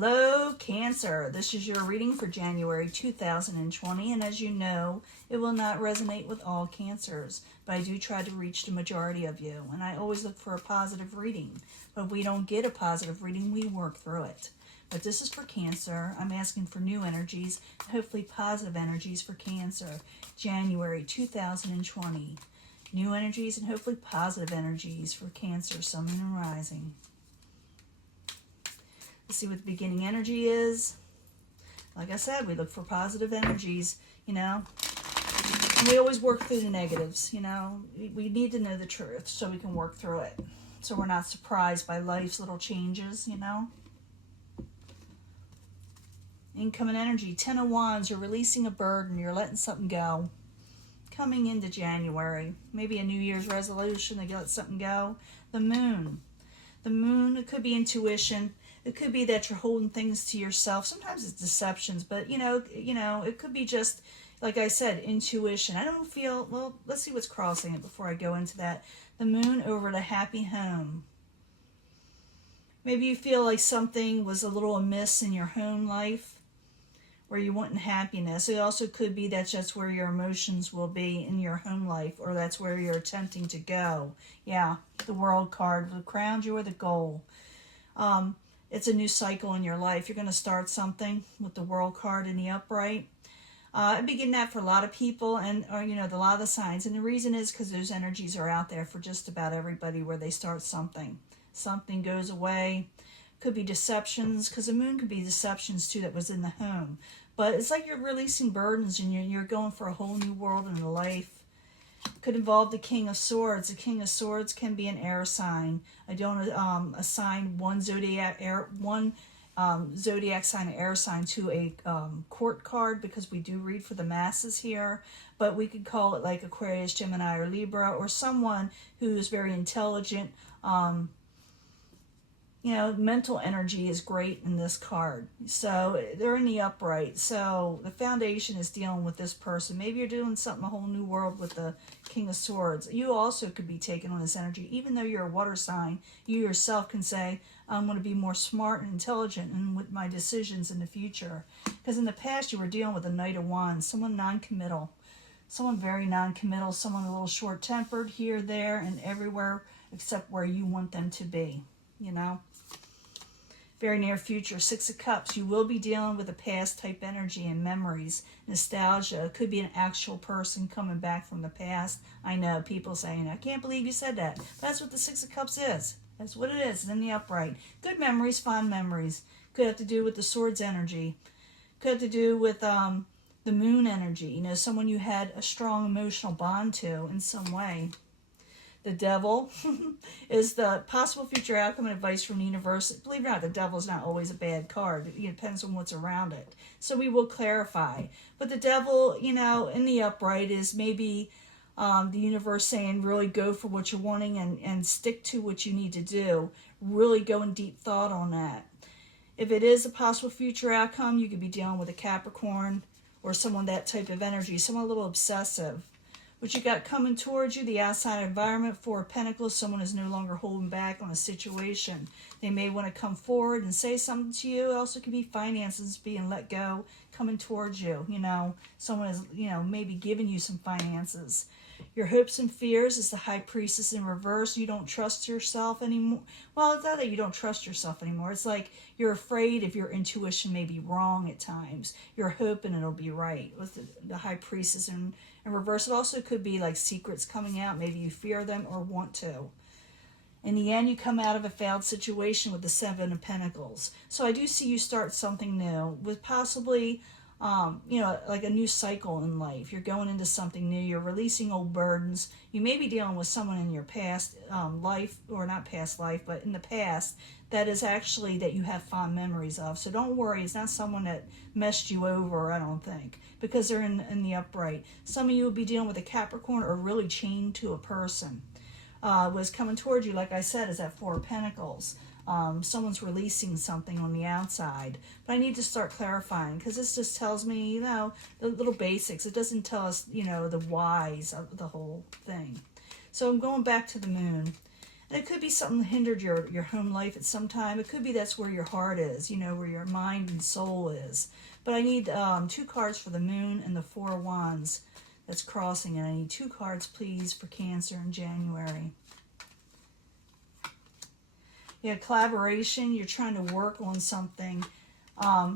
Hello, Cancer. This is your reading for January 2020, and as you know, it will not resonate with all Cancers, but I do try to reach the majority of you, and I always look for a positive reading. But if we don't get a positive reading, we work through it. But this is for Cancer. I'm asking for new energies, hopefully positive energies for Cancer, January 2020. New energies and hopefully positive energies for Cancer, Sun, Moon, and Rising. Let's see what the beginning energy is. Like I said, we look for positive energies, and we always work through the negatives, We need to know the truth so we can work through it. So we're not surprised by life's little changes, Incoming energy, 10 of Wands, you're releasing a burden, you're letting something go. Coming into January, maybe a New Year's resolution to let something go. The Moon, it could be intuition. It could be that you're holding things to yourself. Sometimes it's deceptions, but it could be just, like I said, intuition. I don't feel, well, let's see what's crossing it before I go into that. The Moon over the happy home. Maybe you feel like something was a little amiss in your home life where you want happiness. It also could be that's just where your emotions will be in your home life, or that's where you're attempting to go. Yeah, the World card, the crown jewel, the goal. It's a new cycle in your life. You're going to start something with the World card in the upright. I've been getting that for a lot of people and, a lot of the signs. And the reason is because those energies are out there for just about everybody where they start something. Something goes away. Could be deceptions, because the Moon could be deceptions too that was in the home. But it's like you're releasing burdens and you're going for a whole new world in life. Could involve the King of Swords. The King of Swords can be an air sign. I don't assign one zodiac sign, air sign to a court card because we do read for the masses here. But we could call it like Aquarius, Gemini, or Libra, or someone who is very intelligent. Mental energy is great in this card. So they're in the upright. So the foundation is dealing with this person. Maybe you're doing something, a whole new world with the King of Swords. You also could be taking on this energy. Even though you're a water sign, you yourself can say, I'm going to be more smart and intelligent and with my decisions in the future. Because in the past, you were dealing with a Knight of Wands, someone non-committal. Someone very non-committal, someone a little short-tempered here, there, and everywhere except where you want them to be, Very near future, Six of Cups. You will be dealing with a past type energy and memories, nostalgia. It could be an actual person coming back from the past. I know people saying, I can't believe you said that. But that's what the Six of Cups is. That's what it is. It's in the upright. Good memories, fond memories. Could have to do with the Swords energy. Could have to do with the Moon energy. Someone you had a strong emotional bond to in some way. The Devil is the possible future outcome and advice from the universe. Believe it or not, the Devil is not always a bad card. It depends on what's around it. So we will clarify. But the Devil, in the upright is maybe the universe saying really go for what you're wanting and stick to what you need to do. Really go in deep thought on that. If it is a possible future outcome, you could be dealing with a Capricorn or someone that type of energy, someone a little obsessive. What you got coming towards you, the outside environment, Four of Pentacles, someone is no longer holding back on a situation. They may want to come forward and say something to you. It also could be finances being let go, coming towards you. Someone is, maybe giving you some finances. Your hopes and fears is the High Priestess in reverse. You don't trust yourself anymore. Well, it's not that you don't trust yourself anymore. It's like you're afraid if your intuition may be wrong at times. You're hoping it'll be right with the High Priestess in reverse. It also could be like secrets coming out. Maybe you fear them or want to. In the end, you come out of a failed situation with the Seven of Pentacles. So I do see you start something new with possibly like a new cycle in life. You're going into something new. You're releasing old burdens. You may be dealing with someone in your past life, or not past life, but in the past, that is actually that you have fond memories of. So don't worry. It's not someone that messed you over, I don't think, because they're in the upright. Some of you will be dealing with a Capricorn or really chained to a person. Was coming towards you, like I said, is that Four of Pentacles. Someone's releasing something on the outside. But I need to start clarifying, because this just tells me, the little basics. It doesn't tell us, the whys of the whole thing. So I'm going back to the Moon. And it could be something that hindered your home life at some time. It could be that's where your heart is, where your mind and soul is. But I need 2 cards for the moon and the 4 of Wands that's crossing. And I need 2 cards, please, for Cancer in January. Yeah, collaboration. You're trying to work on something.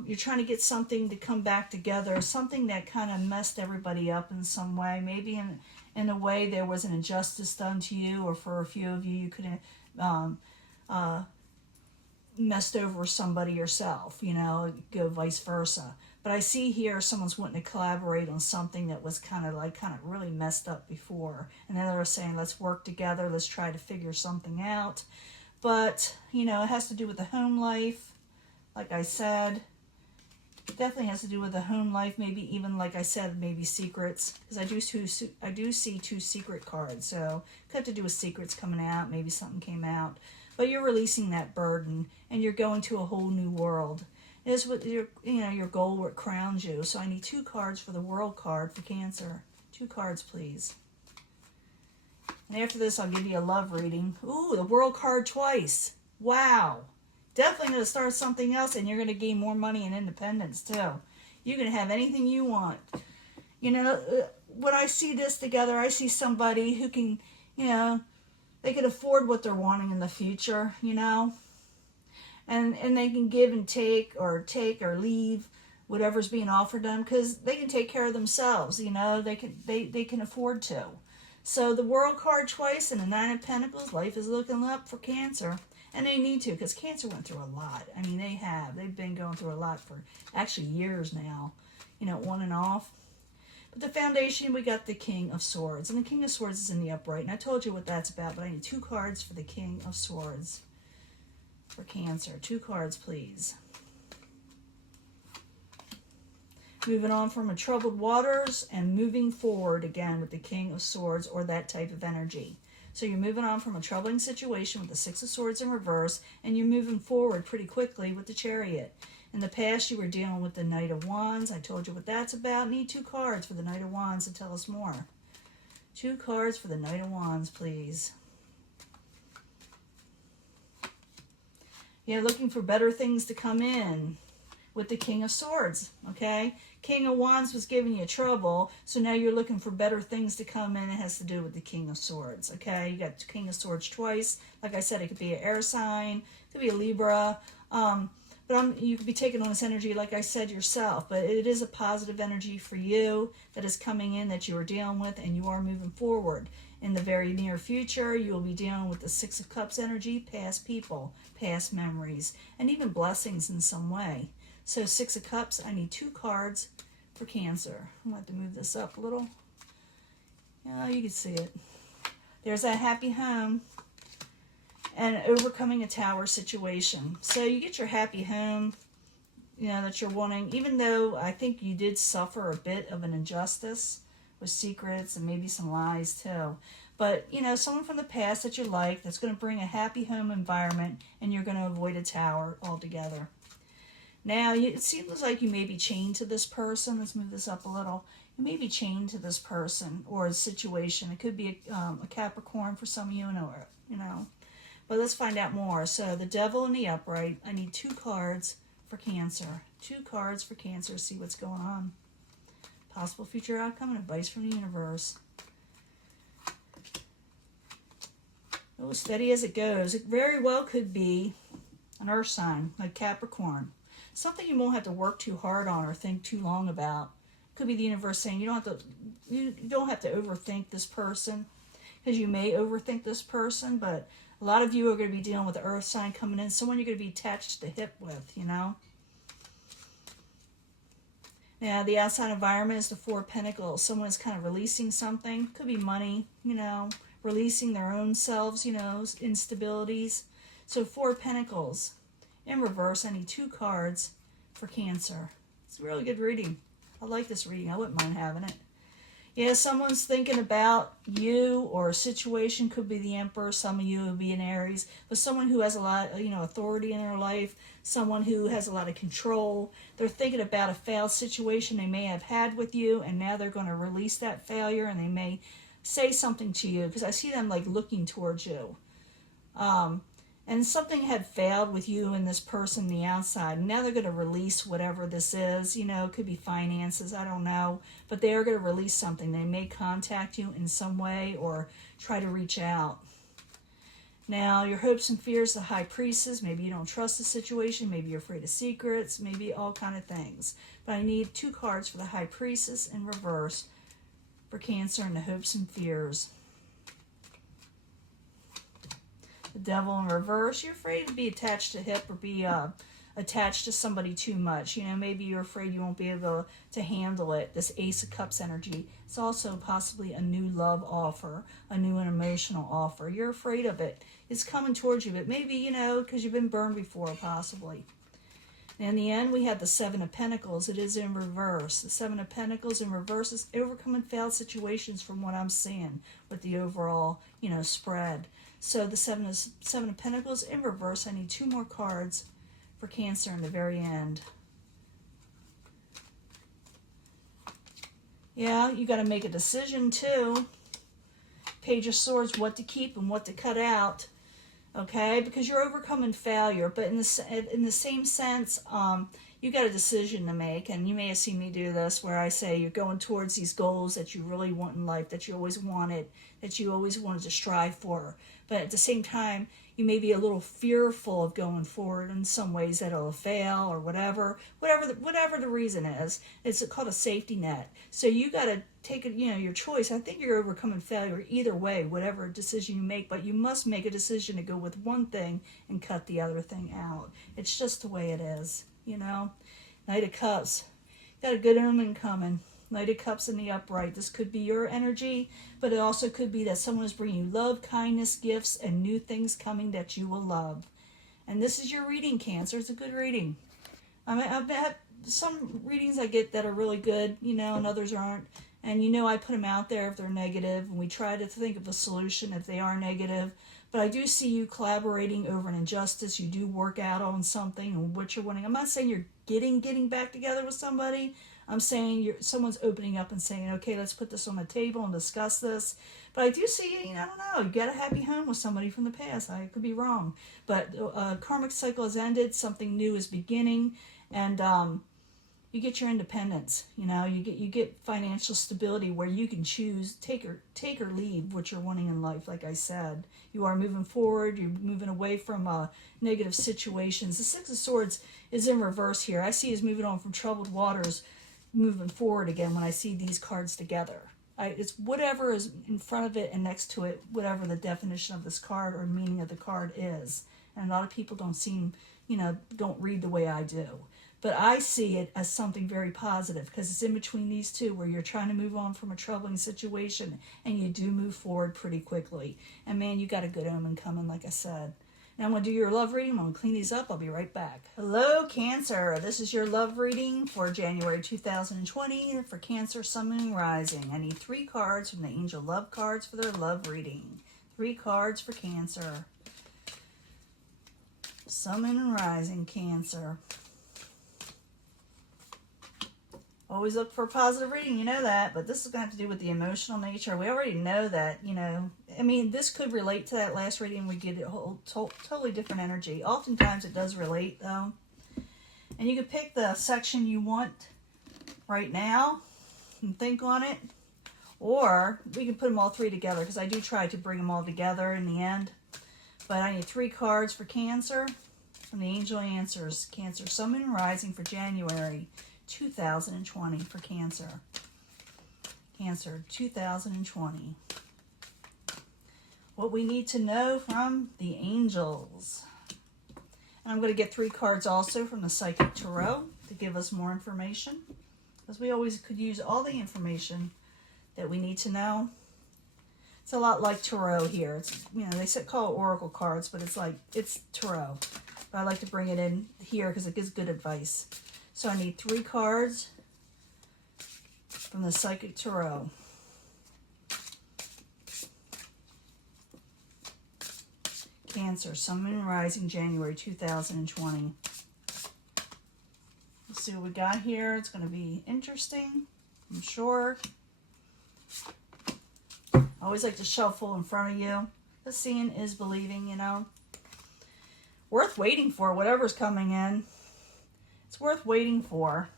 You're trying to get something to come back together. Something that kind of messed everybody up in some way. Maybe in a way there was an injustice done to you, or for a few of you, you could have messed over somebody yourself, go vice versa. But I see here someone's wanting to collaborate on something that was kind of really messed up before. And then they're saying, let's work together, let's try to figure something out. But, it has to do with the home life. Like I said, it definitely has to do with the home life. Maybe even, like I said, maybe secrets. Because I do see 2 secret cards. So it could have to do with secrets coming out. Maybe something came out. But you're releasing that burden, and you're going to a whole new world. It is what your goal, what crowns you. So I need 2 cards for the World card for Cancer. 2 cards, please. And after this, I'll give you a love reading. Ooh, the World card twice. Wow. Definitely going to start something else, and you're going to gain more money and independence, too. You can have anything you want. When I see this together, I see somebody who can, they can afford what they're wanting in the future, and they can give and take or leave whatever's being offered them, because they can take care of themselves, they can afford to. So the World card twice and the 9 of Pentacles, life is looking up for Cancer. And they need to, because Cancer went through a lot. I mean, they've been going through a lot for actually years now, on and off. But the foundation, we got the King of Swords. And the King of Swords is in the upright. And I told you what that's about, but I need 2 cards for the King of Swords for Cancer. 2 cards, please. Moving on from a troubled waters and moving forward again with the King of Swords, or that type of energy. So you're moving on from a troubling situation with the 6 of Swords in reverse, and you're moving forward pretty quickly with the Chariot. In the past, you were dealing with the Knight of Wands. I told you what that's about. Need 2 cards for the Knight of Wands to tell us more. 2 cards for the Knight of Wands, please. Yeah, looking for better things to come in with the King of Swords, okay? King of Wands was giving you trouble, so now you're looking for better things to come in. It has to do with the King of Swords, okay? You got King of Swords twice. Like I said, it could be an air sign, it could be a Libra, but you could be taking on this energy, like I said, yourself. But it is a positive energy for you that is coming in, that you are dealing with, and you are moving forward. In the very near future, you will be dealing with the 6 of Cups energy, past people, past memories, and even blessings in some way. So 6 of Cups, I need 2 cards for Cancer. I'm going to have to move this up a little. Yeah, you can see it. There's that happy home and overcoming a tower situation. So you get your happy home, that you're wanting, even though I think you did suffer a bit of an injustice with secrets and maybe some lies too. But, someone from the past that you like, that's going to bring a happy home environment, and you're going to avoid a tower altogether. Now, it seems like you may be chained to this person. Let's move this up a little. You may be chained to this person or a situation. It could be a Capricorn for some of you, But let's find out more. So, the Devil in the upright. I need 2 cards for Cancer. 2 cards for Cancer. See what's going on. Possible future outcome and advice from the universe. Oh, steady as it goes. It very well could be an earth sign, like Capricorn. Something you won't have to work too hard on or think too long about. Could be the universe saying you don't have to overthink this person, because you may overthink this person, but a lot of you are going to be dealing with the earth sign coming in, someone you're going to be attached to the hip with, Now, the outside environment is the 4 of Pentacles. Someone is kind of releasing something. Could be money, releasing their own selves, instabilities. So 4 of Pentacles. In reverse, I need 2 cards for Cancer. It's a really good reading. I like this reading. I wouldn't mind having it. Yeah, someone's thinking about you or a situation. Could be the Emperor. Some of you would be an Aries. But someone who has a lot, authority in their life. Someone who has a lot of control. They're thinking about a failed situation they may have had with you, and now they're going to release that failure, and they may say something to you, because I see them like looking towards you. And something had failed with you and this person on the outside. Now they're going to release whatever this is. You know, it could be finances, I don't know. But they are going to release something. They may contact you in some way or try to reach out. Now, your hopes and fears, the High Priestess. Maybe you don't trust the situation. Maybe you're afraid of secrets. Maybe all kind of things. But I need 2 cards for the High Priestess in reverse for Cancer and the hopes and fears. The Devil in reverse. You're afraid to be attached to hip or be attached to somebody too much. You know, maybe you're afraid you won't be able to handle it. This Ace of Cups energy. It's also possibly a new love offer, a new and emotional offer. You're afraid of it. It's coming towards you, but maybe, you know, because you've been burned before, possibly. And in the end, we have the Seven of Pentacles. It is in reverse. The Seven of Pentacles in reverse is overcoming failed situations from what I'm seeing with the overall, you know, spread. So the Seven of Pentacles in reverse. I need 2 more cards for Cancer in the very end. Yeah, you got to make a decision too. Page of Swords, what to keep and what to cut out. Okay, because you're overcoming failure, but in the same sense, you got a decision to make, and you may have seen me do this, where I say you're going towards these goals that you really want in life, that you always wanted, that you always wanted to strive for. But at the same time, you may be a little fearful of going forward in some ways that it'll fail or whatever the reason is. It's called a safety net. So you got to take it, you know, your choice. I think you're overcoming failure either way, whatever decision you make, but you must make a decision to go with one thing and cut the other thing out. It's just the way it is, you know. Knight of Cups. Got a good omen coming. Knight of Cups in the upright. This could be your energy, but it also could be that someone is bringing you love, kindness, gifts, and new things coming that you will love. And this is your reading, Cancer. It's a good reading. I mean, I've had some readings I get that are really good, you know, and others aren't. And, you know, I put them out there if they're negative, and we try to think of a solution if they are negative. But I do see you collaborating over an injustice. You do work out on something and what you're wanting. I'm not saying you're getting back together with somebody. I'm saying someone's opening up and saying, okay, let's put this on the table and discuss this. But I do see, you know, I don't know, you got a happy home with somebody from the past. I could be wrong. But karmic cycle has ended. Something new is beginning. And you get your independence. You know, you get financial stability where you can choose, take or leave what you're wanting in life, like I said. You are moving forward. You're moving away from negative situations. The Six of Swords is in reverse here. I see is moving on from troubled waters, moving forward again when I see these cards together. It's whatever is in front of it and next to it, whatever the definition of this card or meaning of the card is. And a lot of people don't read the way I do. But I see it as something very positive because it's in between these two where you're trying to move on from a troubling situation and you do move forward pretty quickly. And man, you got a good omen coming, like I said. Now I'm going to do your love reading. I'm going to clean these up. I'll be right back. Hello, Cancer. This is your love reading for January 2020 for Cancer, Sun, Moon, and Rising. I need 3 cards from the Angel Love cards for their love reading. 3 cards for Cancer. Sun, Moon, and Rising, Cancer. Always look for a positive reading, you know that, but this is going to have to do with the emotional nature. We already know that, you know. I mean, this could relate to that last reading. We get a whole totally different energy. Oftentimes it does relate, though. And you can pick the section you want right now and think on it. Or we can put them all 3 together because I do try to bring them all together in the end. But I need 3 cards for Cancer from the Angel Answers. Cancer, Sun, Moon, and Rising for January 2020 for Cancer. Cancer 2020. What we need to know from the angels. And I'm going to get 3 cards also from the Psychic Tarot to give us more information. Because we always could use all the information that we need to know. It's a lot like Tarot here. It's, you know, they call it Oracle cards, but it's Tarot. But I like to bring it in here because it gives good advice. So I need 3 cards from the Psychic Tarot. Cancer, Sun, Moon, and Rising, January 2020. Let's see what we got here. It's going to be interesting, I'm sure. I always like to shuffle in front of you The seeing is believing, you know. Worth waiting for, whatever's coming in. It's worth waiting for.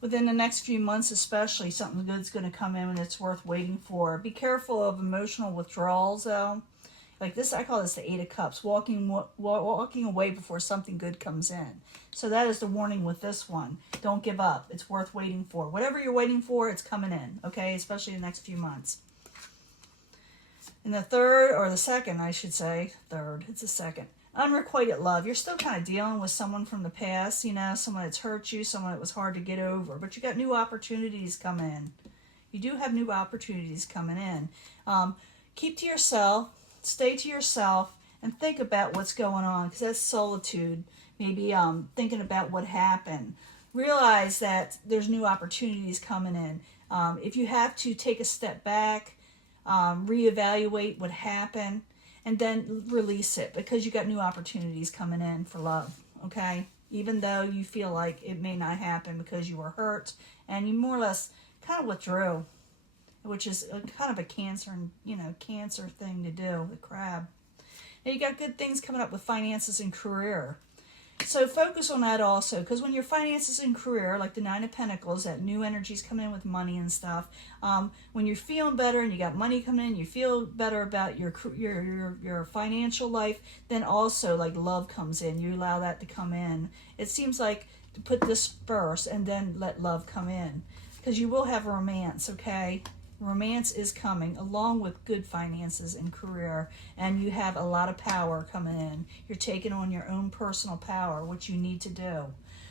Within the next few months especially, something good's going to come in and it's worth waiting for. Be careful of emotional withdrawals, though. Like this, I call this the Eight of Cups, walking away before something good comes in. So that is the warning with this one. Don't give up. It's worth waiting for. Whatever you're waiting for, it's coming in, okay? Especially the next few months. And the third, or the second, I should say, third, it's the second. Unrequited love. You're still kind of dealing with someone from the past, you know, someone that's hurt you, someone that was hard to get over. But you got new opportunities coming in. You do have new opportunities coming in. Keep to yourself. Stay to yourself and think about what's going on, because that's solitude. Maybe thinking about what happened. Realize that there's new opportunities coming in. If you have to take a step back, reevaluate what happened, and then release it, because you got new opportunities coming in for love, okay? Even though you feel like it may not happen because you were hurt and you more or less kind of withdrew, which is kind of a cancer thing to do, the crab. Now you got good things coming up with finances and career. So focus on that also, because when your finances and career, like the Nine of Pentacles, that new energy's coming in with money and stuff. When you're feeling better and you got money coming in, you feel better about your financial life. Then also like love comes in. You allow that to come in. It seems like to put this first and then let love come in, because you will have romance. Okay. Romance is coming along with good finances and career, and you have a lot of power coming in. You're taking on your own personal power, which you need to do.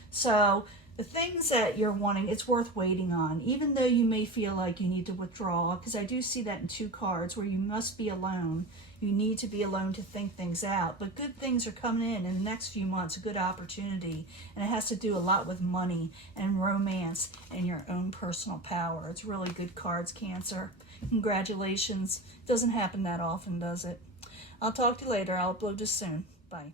So the things that you're wanting, it's worth waiting on, even though you may feel like you need to withdraw, because I do see that in two cards where you must be alone. You need to be alone to think things out. But good things are coming in the next few months, a good opportunity. And it has to do a lot with money and romance and your own personal power. It's really good cards, Cancer. Congratulations. Doesn't happen that often, does it? I'll talk to you later. I'll upload this soon. Bye.